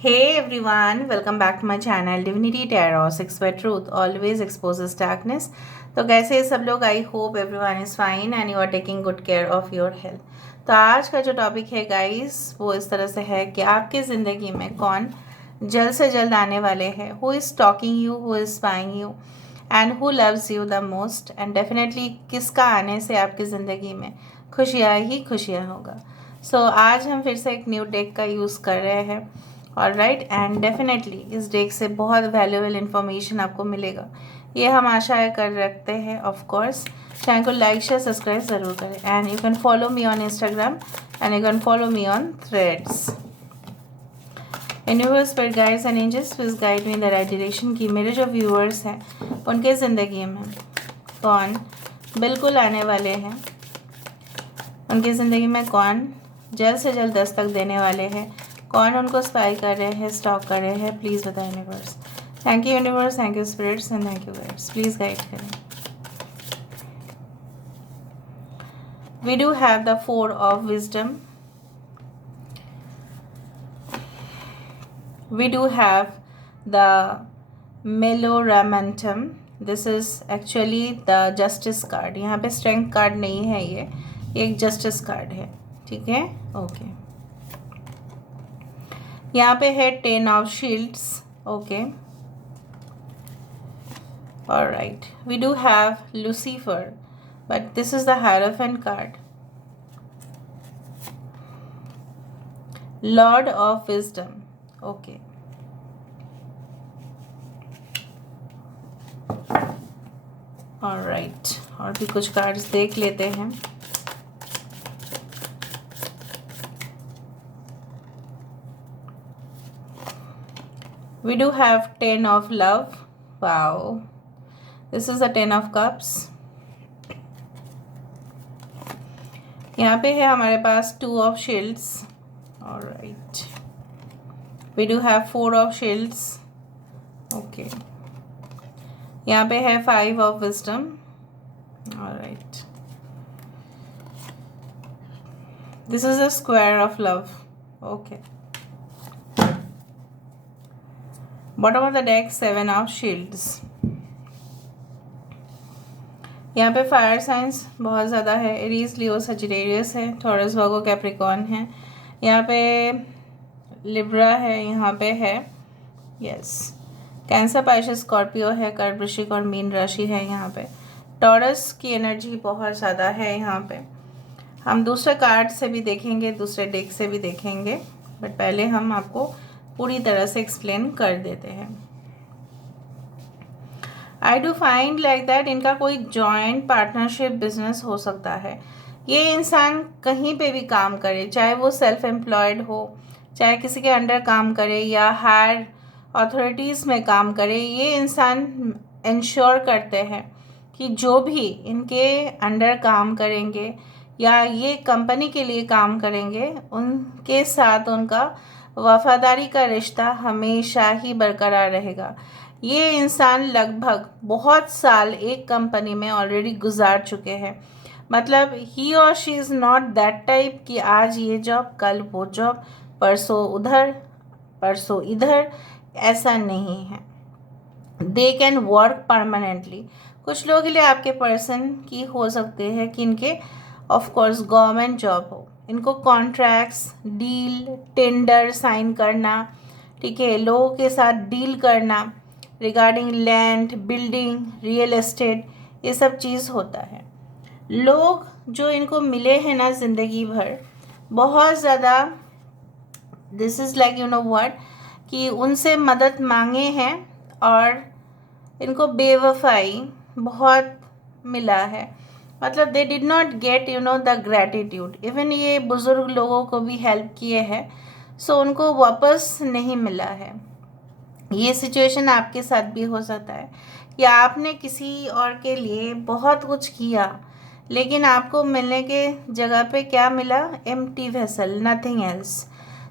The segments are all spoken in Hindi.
Hey everyone, welcome back to my channel Divinity Tarot 6 by Truth always exposes darkness। तो कैसे हैं सब लोग? I hope everyone is fine and you are taking good care of your health. तो आज का जो टॉपिक है गाइस वो इस तरह से है कि आपकी ज़िंदगी में कौन जल्द से जल्द आने वाले हैं, who is talking you, who is spying you and who loves you the most, and definitely किसका आने से आपकी ज़िंदगी में खुशियाँ ही खुशियाँ होगा। सो आज हम फिर से एक न्यू डेक का यूज़ कर रहे हैं और राइट, एंड डेफिनेटली इस डेक से बहुत वैल्यूएबल इन्फॉर्मेशन आपको मिलेगा, ये हम आशा कर रखते हैं। ऑफ कोर्स चैनल को लाइक शेयर सब्सक्राइब ज़रूर करें and you can follow me on Instagram and you can follow me on Threads. Universe पर guides and angels please guide me in the right direction कि मेरे जो व्यूअर्स हैं उनके ज़िंदगी में कौन बिल्कुल आने वाले हैं, उनकी ज़िंदगी में कौन जल्द से जल्द दस्तक देने वाले हैं, कौन उनको स्पाई कर रहे हैं, स्टॉक कर रहे हैं। प्लीज़ बताएं universe. Thank you universe, thank you spirits and thank you guides. Please guide करें। We do have the 4 of wisdom, we do have the मेलोरामेंटम, this is actually the justice card. यहाँ पे स्ट्रेंथ कार्ड नहीं है, ये एक जस्टिस कार्ड है, ठीक है, ओके। यहाँ पे है 10 of shields, okay, alright. We do have Lucifer, but this is the hierophant card. Lord of wisdom, okay, alright. और भी कुछ कार्ड्स देख लेते हैं। We do have 10 of love. Wow. This is the 10 of cups. यहाँ पे है हमारे पास 2 of shields. Alright. We do have 4 of shields. Okay. यहाँ पे है 5 of wisdom. Alright. This is a square of love. Okay. Bottom of the deck 7 of shields. यहाँ पे फायर साइंस बहुत ज़्यादा है, एरीज, लियो, सजिटेरियस है, टॉरस, वर्गो, कैप्रिकॉर्न है। यहाँ पे लिब्रा है, यहाँ पे है यस कैंसर, पाइसेस, स्कॉर्पियो है, कर्क, वृश्चिक और मीन राशि है। यहाँ पे टॉरस की एनर्जी बहुत ज़्यादा है। यहाँ पे हम दूसरे कार्ड से भी देखेंगे, दूसरे डेक से भी देखेंगे, बट पहले हम आपको पूरी तरह से एक्सप्लेन कर देते हैं। I do find like that इनका कोई जॉइंट पार्टनरशिप बिजनेस हो सकता है। ये इंसान कहीं पे भी काम करे, चाहे वो सेल्फ एम्प्लॉयड हो, चाहे किसी के अंडर काम करे या हायर अथॉरिटीज़ में काम करे, ये इंसान इंश्योर करते हैं कि जो भी इनके अंडर काम करेंगे या ये कंपनी के लिए काम करेंगे, उनके साथ उनका वफादारी का रिश्ता हमेशा ही बरकरार रहेगा। ये इंसान लगभग बहुत साल एक कंपनी में ऑलरेडी गुजार चुके हैं, मतलब ही और she is not that type कि आज ये जॉब कल वो जॉब, परसों उधर परसों इधर, ऐसा नहीं है। They can work permanently. कुछ लोगों के लिए आपके पर्सन की हो सकते हैं कि इनके ऑफ कोर्स गवर्नमेंट जॉब हो, इनको कॉन्ट्रैक्ट्स, डील, टेंडर साइन करना, ठीक है, लोगों के साथ डील करना regarding land, building, real estate, ये सब चीज़ होता है। लोग जो इनको मिले हैं ना ज़िंदगी भर, बहुत ज़्यादा this is like you know what, कि उनसे मदद मांगे हैं और इनको बेवफाई बहुत मिला है, मतलब they did not get you know the gratitude. Even ये बुज़ुर्ग लोगों को भी हेल्प किए हैं, सो उनको वापस नहीं मिला है। ये सिचुएशन आपके साथ भी हो सकता है कि आपने किसी और के लिए बहुत कुछ किया, लेकिन आपको मिलने के जगह पे क्या मिला? Empty vessel, nothing else.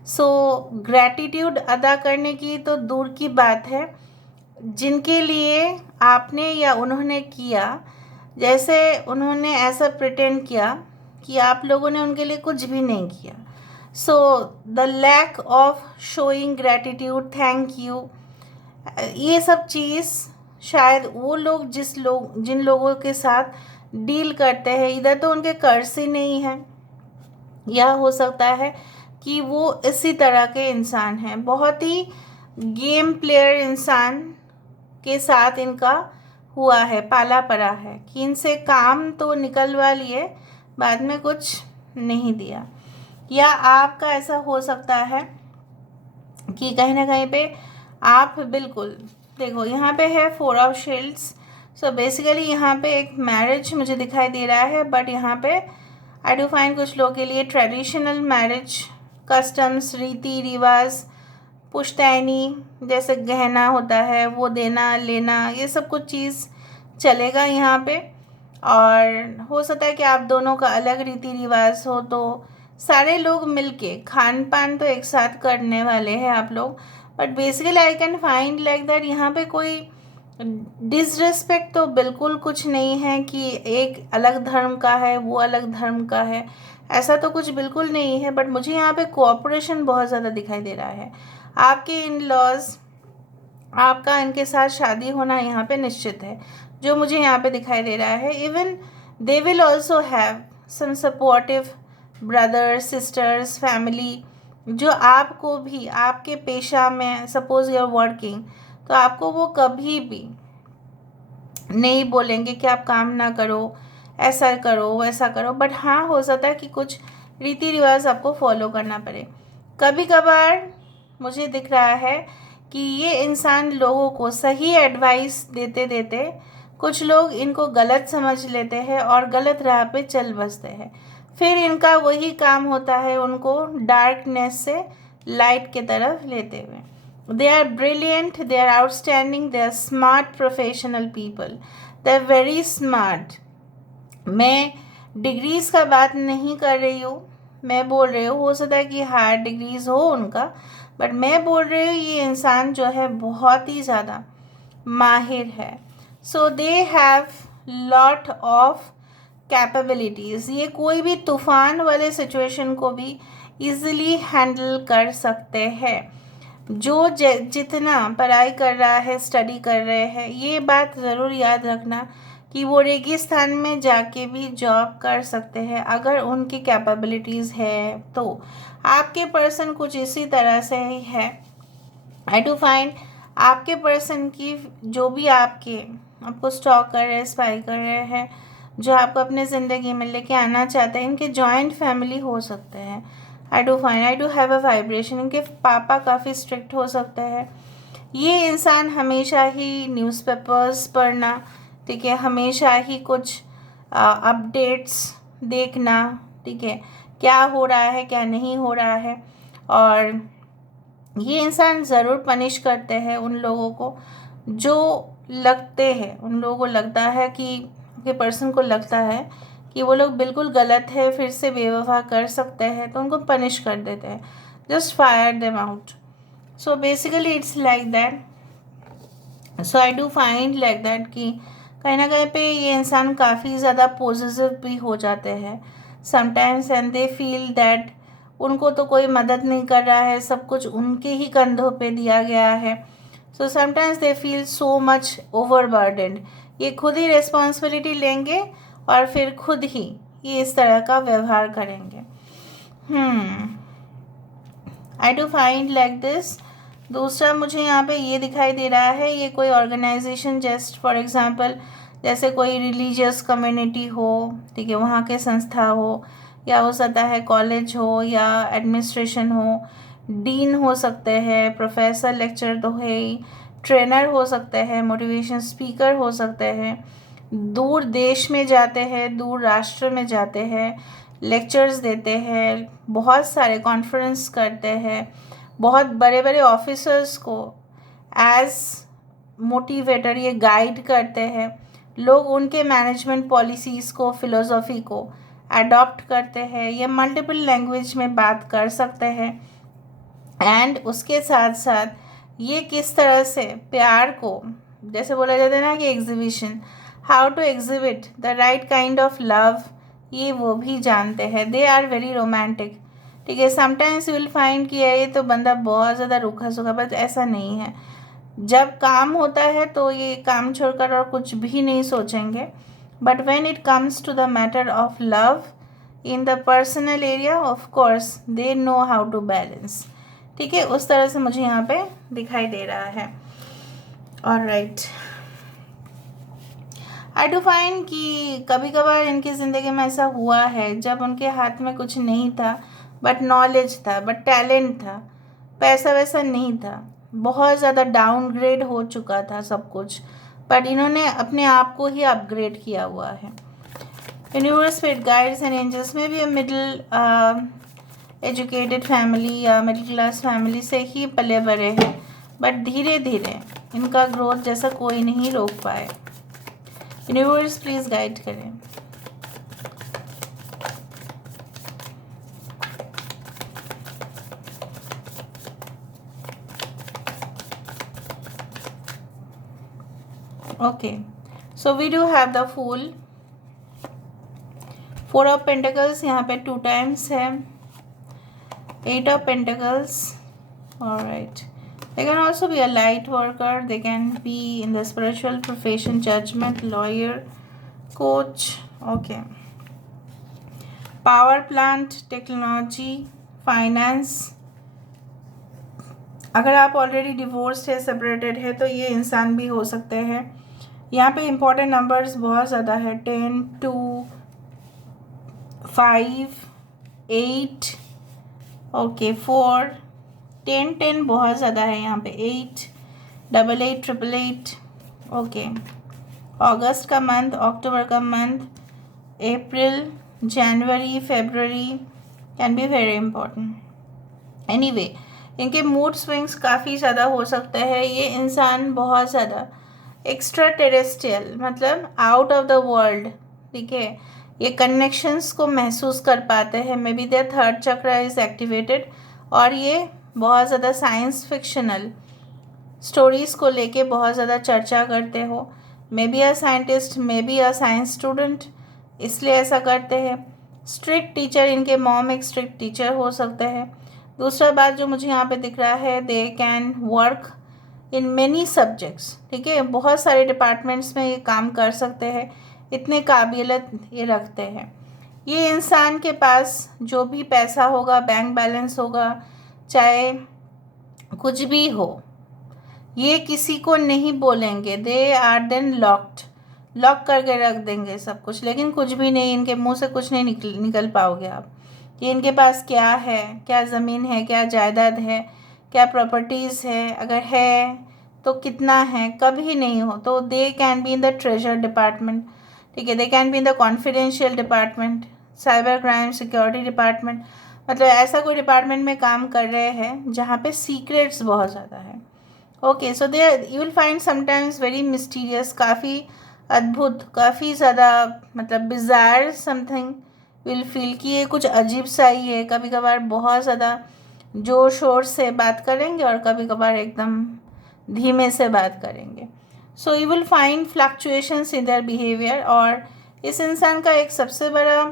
So gratitude अदा करने की तो दूर की बात है, जिनके लिए आपने या उन्होंने किया, जैसे उन्होंने ऐसा प्रिटेंड किया कि आप लोगों ने उनके लिए कुछ भी नहीं किया। So the lack of showing gratitude, thank you, ये सब चीज़ शायद वो लोग जिन लोगों के साथ डील करते हैं, इधर तो उनके कर्ज ही नहीं है, या हो सकता है कि वो इसी तरह के इंसान हैं, बहुत ही गेम प्लेयर इंसान के साथ इनका हुआ है, पाला पड़ा है कि इनसे काम तो निकलवा लिए, बाद में कुछ नहीं दिया। या आपका ऐसा हो सकता है कि कहीं ना कहीं पे आप बिल्कुल, देखो यहाँ पे है 4 ऑफ शील्ड्स। सो बेसिकली यहाँ पे एक मैरिज मुझे दिखाई दे रहा है, बट यहाँ पे आई डू फाइंड कुछ लोगों के लिए ट्रेडिशनल मैरिज, कस्टम्स, रीति रिवाज, पुश्तैनी जैसे गहना होता है वो देना लेना, ये सब कुछ चीज़ चलेगा यहाँ पे। और हो सकता है कि आप दोनों का अलग रीति रिवाज हो, तो सारे लोग मिलके खान पान तो एक साथ करने वाले हैं आप लोग। But basically I can find like that यहाँ पे कोई डिसरिस्पेक्ट तो बिल्कुल कुछ नहीं है कि एक अलग धर्म का है वो अलग धर्म का है, ऐसा तो कुछ बिल्कुल नहीं है। बट मुझे यहाँ पे कोऑपरेशन बहुत ज़्यादा दिखाई दे रहा है। आपके इन लॉज, आपका इनके साथ शादी होना यहाँ पे निश्चित है, जो मुझे यहाँ पे दिखाई दे रहा है। Even they will also have some supportive brothers, sisters, family, जो आपको भी आपके पेशा में, सपोज यू आर वर्किंग, तो आपको वो कभी भी नहीं बोलेंगे कि आप काम ना करो, ऐसा करो वैसा करो। बट हाँ, हो सकता है कि कुछ रीति रिवाज आपको फॉलो करना पड़े। कभी कभार मुझे दिख रहा है कि ये इंसान लोगों को सही एडवाइस देते देते कुछ लोग इनको गलत समझ लेते हैं और गलत राह पे चल बसते हैं। फिर इनका वही काम होता है, उनको डार्कनेस से लाइट की तरफ लेते हुए। They are brilliant, they are outstanding, they are smart professional people, they are very smart. मैं डिग्रीज़ का बात नहीं कर रही हूँ, मैं बोल रही हूँ हो सकता है कि हायर डिग्रीज़ हो उनका, बट मैं बोल रही हूँ ये इंसान जो है बहुत ही ज़्यादा माहिर है। So they have lot of capabilities, ये कोई भी तूफ़ान वाले सिचुएशन को भी इजीली हैंडल कर सकते हैं। जो जितना पढ़ाई कर रहा है, स्टडी कर रहे हैं, ये बात ज़रूर याद रखना कि वो रेगिस्तान में जाके भी जॉब कर सकते हैं अगर उनकी कैपेबिलिटीज़ है तो। आपके पर्सन कुछ इसी तरह से ही है। आई टू फाइंड आपके पर्सन की जो भी आपको स्टॉक कर रहे हैं, स्पाई कर रहे हैं, जो आपको अपने ज़िंदगी में लेके आना चाहते हैं, इनके जॉइंट फैमिली हो सकते हैं। I do have a vibration, इनके पापा काफ़ी स्ट्रिक्ट हो सकते हैं। ये इंसान हमेशा ही न्यूज़पेपर्स पढ़ना, ठीक है, हमेशा ही कुछ अपडेट्स देखना, ठीक है, क्या हो रहा है क्या नहीं हो रहा है। और ये इंसान ज़रूर पनिश करते हैं उन लोगों को जो लगते हैं, उन लोगों को लगता है कि के पर्सन को लगता है कि वो लोग बिल्कुल गलत है, फिर से बेवफा कर सकते हैं, तो उनको पनिश कर देते हैं, just fire them out. So basically it's like that. So I do find like that कि कहीं ना कहीं पे ये इंसान काफ़ी ज़्यादा पॉजिटिव भी हो जाते हैं sometimes, and they feel that उनको तो कोई मदद नहीं कर रहा है, सब कुछ उनके ही कंधों पे दिया गया है। So sometimes they feel so much overburdened, ये खुद ही रिस्पॉन्सिबिलिटी लेंगे और फिर खुद ही ये इस तरह का व्यवहार करेंगे। I do find like this. दूसरा मुझे यहाँ पे ये दिखाई दे रहा है, ये कोई ऑर्गेनाइजेशन, जस्ट फॉर एग्जांपल जैसे कोई रिलीजियस कम्युनिटी हो, ठीक है, वहाँ के संस्था हो, या हो सकता है कॉलेज हो या एडमिनिस्ट्रेशन हो, डीन हो सकते हैं, प्रोफेसर लेक्चर तो है ही, ट्रेनर हो सकते हैं, मोटिवेशन स्पीकर हो सकते हैं, दूर देश में जाते हैं, दूर राष्ट्र में जाते हैं, लेक्चर्स देते हैं, बहुत सारे कॉन्फ्रेंस करते हैं, बहुत बड़े बड़े ऑफिसर्स को एज मोटिवेटर ये गाइड करते हैं, लोग उनके मैनेजमेंट पॉलिसीज़ को, फिलोसॉफी को अडॉप्ट करते हैं, ये मल्टीपल लैंग्वेज में बात कर सकते हैं। एंड उसके साथ साथ ये किस तरह से प्यार को, जैसे बोला जाता है ना कि exhibition, how to exhibit the right kind of love, ये वो भी जानते हैं। दे आर वेरी रोमांटिक, ठीक है। समटाइम्स यू विल फाइंड कि ये तो बंदा बहुत ज़्यादा रूखा सूखा, बट ऐसा नहीं है। जब काम होता है तो ये काम छोड़कर और कुछ भी नहीं सोचेंगे, but when it comes to the matter of love in the personal area, of course they know how to balance. ठीक है, उस तरह से मुझे यहाँ पे दिखाई दे रहा है। ऑलराइट, आई डू फाइंड कि कभी कभार इनकी ज़िंदगी में ऐसा हुआ है जब उनके हाथ में कुछ नहीं था, बट नॉलेज था, बट टैलेंट था, पैसा वैसा नहीं था, बहुत ज़्यादा डाउनग्रेड हो चुका था सब कुछ, बट इन्होंने अपने आप को ही अपग्रेड किया हुआ है। Universe, spirit guides and angels में भी मिडिल एजुकेटेड फैमिली या मिडिल क्लास फैमिली से ही पले बड़े हैं, बट धीरे धीरे इनका ग्रोथ जैसा कोई नहीं रोक पाए। यूनिवर्स प्लीज़ गाइड करें। Okay, so we do have the fool, 4 of pentacles यहाँ पे 2 टाइम्स है, 8 of pentacles. Alright, they can also be a light worker, they can be in the spiritual profession, judgment, lawyer, coach. Okay, power plant, technology, finance। अगर आप ऑलरेडी डिवोर्स्ड है, सेपरेटेड है, तो ये इंसान भी हो सकते हैं। यहाँ पे इंपॉर्टेंट नंबर्स बहुत ज़्यादा है, 10, 2, 5, 8, ओके 4, 10, 10 बहुत ज़्यादा है यहाँ पे, 8, 88, 888। ओके, अगस्त का मंथ, अक्टूबर का month, April, January, February can be very important. Anyway, इनके मूड स्विंग्स काफ़ी ज़्यादा हो सकते हैं। ये इंसान बहुत ज़्यादा एक्स्ट्रा टेरेस्ट्रियल, मतलब आउट ऑफ द वर्ल्ड, ठीक है, ये कनेक्शंस को महसूस कर पाते हैं। मे बी देयर थर्ड चक्र इज़ एक्टिवेटेड, और ये बहुत ज़्यादा साइंस फिक्शनल स्टोरीज़ को लेके बहुत ज़्यादा चर्चा करते हो। May be a scientist, may be a science student, इसलिए ऐसा करते हैं। स्ट्रिक्ट टीचर, इनके मॉम एक स्ट्रिक्ट टीचर हो सकते हैं। दूसरा बात जो मुझे यहाँ पे दिख रहा है, they can work in many subjects, ठीक है, बहुत सारे डिपार्टमेंट्स में ये काम कर सकते हैं, इतने काबिलियत ये रखते हैं। ये इंसान के पास जो भी पैसा होगा, बैंक बैलेंस होगा, चाहे कुछ भी हो, ये किसी को नहीं बोलेंगे। They are then locked, lock करके रख देंगे सब कुछ, लेकिन कुछ भी नहीं, इनके मुंह से कुछ नहीं निकल पाओगे आप कि इनके पास क्या है, क्या ज़मीन है, क्या जायदाद है, क्या प्रॉपर्टीज़ है, अगर है तो कितना है, कभी नहीं हो। तो they can be in the treasure department, ठीक है, they can be in the confidential department, cyber crime, security department, मतलब ऐसा कोई डिपार्टमेंट में काम कर रहे हैं जहाँ पे सीक्रेट्स बहुत ज़्यादा है। Okay, so they you will find sometimes very mysterious, काफ़ी अद्भुत, काफ़ी ज़्यादा मतलब बिज़ार समथिंग विल फील कि ये कुछ अजीब सा ही है। कभी कभार बहुत ज़्यादा ज़ोर शोर से बात करेंगे और कभी कभार एकदम धीमे से बात करेंगे। So you will find fluctuations in their behaviour. और इस इंसान का एक सबसे बड़ा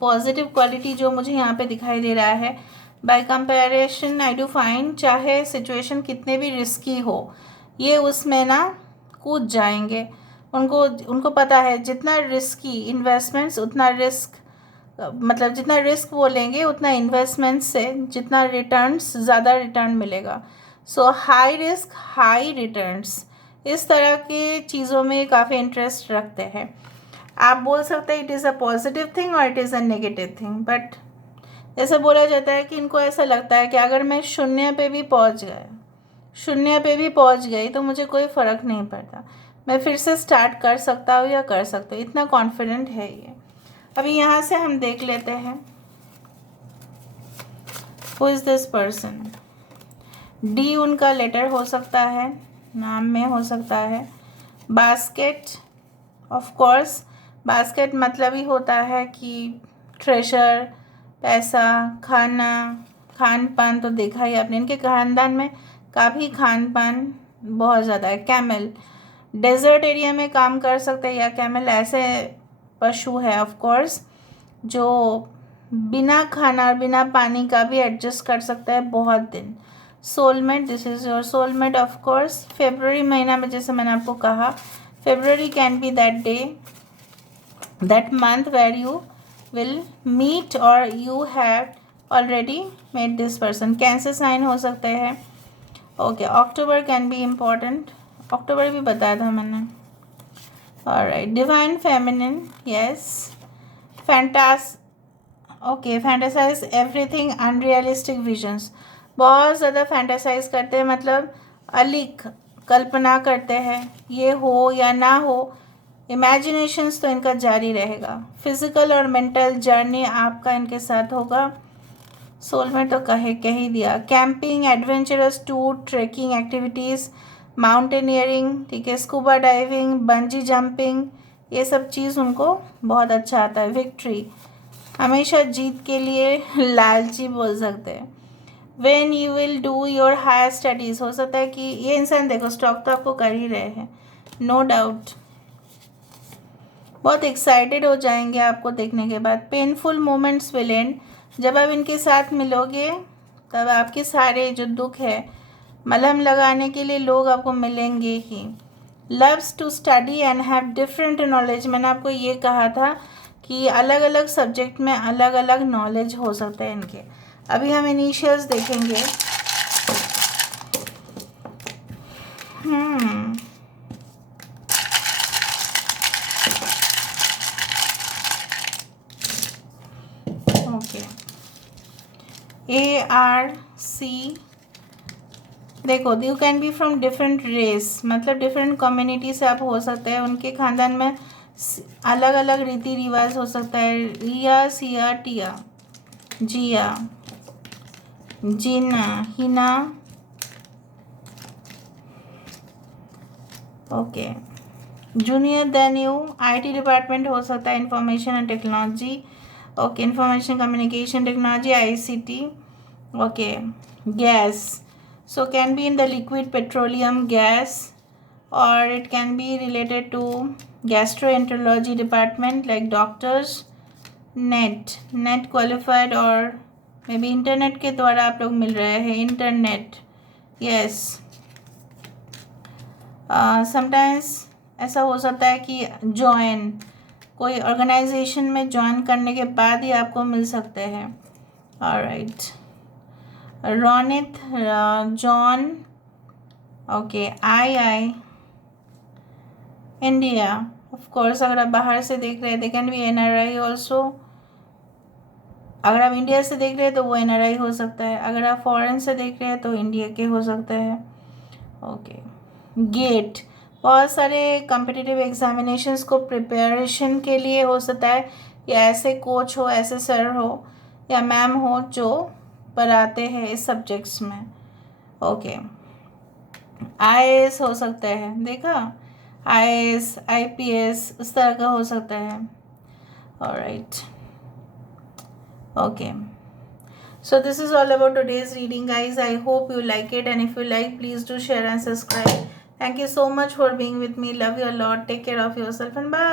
पॉजिटिव क्वालिटी जो मुझे यहाँ पे दिखाई दे रहा है, bye comparison I do find, चाहे सिचुएशन कितने भी रिस्की हो, ये उसमें ना कूद जाएंगे। उनको पता है जितना रिस्की इन्वेस्टमेंट्स उतना रिस्क, मतलब जितना रिस्क वो लेंगे उतना इन्वेस्टमेंट से जितना रिटर्न्स, ज़्यादा रिटर्न मिलेगा। सो हाई रिस्क हाई रिटर्न्स, इस तरह की चीज़ों में काफ़ी इंटरेस्ट रखते हैं। आप बोल सकते हैं it is a positive thing और it is a negative thing, but जैसे बोला जाता है कि इनको ऐसा लगता है कि अगर मैं शून्य पे भी पहुंच गई तो मुझे कोई फ़र्क नहीं पड़ता, मैं फिर से स्टार्ट कर सकता हूँ या कर सकता हूँ, इतना कॉन्फिडेंट है ये। अभी यहाँ से हम देख लेते हैं who is this person. D उनका लेटर हो सकता है, नाम में हो सकता है। बास्केट, ऑफ कोर्स बास्केट मतलब ही होता है कि ट्रेजर, पैसा, खाना, खान पान तो देखा ही आपने, इनके खानदान में काफ़ी खान पान बहुत ज़्यादा है। कैमल, डेजर्ट एरिया में काम कर सकते हैं, या कैमल ऐसे पशु है ऑफ कोर्स जो बिना खाना और बिना पानी का भी एडजस्ट कर सकता है बहुत दिन। Soulmate, this is your soulmate of course. February महीना में जैसे मैंने आपको कहा, February can be that day, that month where you will meet और you have already made this person. Cancer sign हो सकते हैं। Okay, October can be important, अक्टूबर भी बताया था मैंने। Alright, divine feminine, yes. Fantas okay, fantasize everything, unrealistic visions, बहुत ज़्यादा फैंटासाइज करते हैं, मतलब अलिख कल्पना करते हैं, ये हो या ना हो, इमेजिनेशंस तो इनका जारी रहेगा। फिजिकल और मेंटल जर्नी आपका इनके साथ होगा। सोलमेट तो कह ही दिया। Camping, adventurous tour, trekking activities, mountaineering, ठीक है, स्कूबा डाइविंग, बंजी जंपिंग, ये सब चीज़ उनको बहुत अच्छा आता है। विक्ट्री, हमेशा जीत के लिए लालची बोल सकते हैं। When you will do your higher studies, हो सकता है कि ये इंसान, देखो स्टॉक तो आपको कर ही रहे हैं, नो डाउट, बहुत एक्साइटेड हो जाएंगे आपको देखने के बाद। पेनफुल मोमेंट्स विल एंड, जब आप इनके साथ मिलोगे तब आपके सारे जो दुख है मलहम लगाने के लिए लोग आपको मिलेंगे ही। Loves to study and have different knowledge, मैंने आपको ये कहा था कि अलग अलग सब्जेक्ट में अलग अलग नॉलेज हो सकता है इनके। अभी हम इनिशियल्स देखेंगे। ओके, ARC, देखो, you can be from different race, मतलब डिफरेंट कम्युनिटी से आप हो सकते हैं। उनके खानदान में अलग अलग रीति रिवाज हो सकता है। Riya, Siya, Tiya, Jiya, Jeena, Hina, okay, junior than you, IT department हो सकता है, information and technology, okay, information communication technology, ICT, okay, guys, so can be in the liquid petroleum gas, or it can be related to gastroenterology department like doctors। net qualified, और maybe इंटरनेट के द्वारा आप लोग मिल रहे हैं, इंटरनेट, यस। समटाइम्स ऐसा हो सकता है कि ज्वाइन, कोई ऑर्गेनाइजेशन में ज्वाइन करने के बाद ही आपको मिल सकते हैं। Alright, Ronit, John, okay, I India, of course. अगर आप बाहर से देख रहे हैं, they can be NRI also. अगर आप इंडिया से देख रहे हैं तो वो NRI हो सकता है, अगर आप फॉरेन से देख रहे हैं तो इंडिया के हो सकते हैं। ओके, गेट, बहुत सारे कम्पिटिटिव एग्जामिनेशंस को प्रिपरेशन के लिए हो सकता है, या ऐसे कोच हो, ऐसे सर हो या मैम हो जो पढ़ाते हैं इस सब्जेक्ट्स में। ओके, IAS हो सकता है, देखा, IAS, IPS, उस तरह का हो सकता है। Alright, okay, so this is all about today's reading, guys. I hope you like it, and if you like, please do share and subscribe. Thank you so much for being with me. Love you a lot. Take care of yourself, and bye.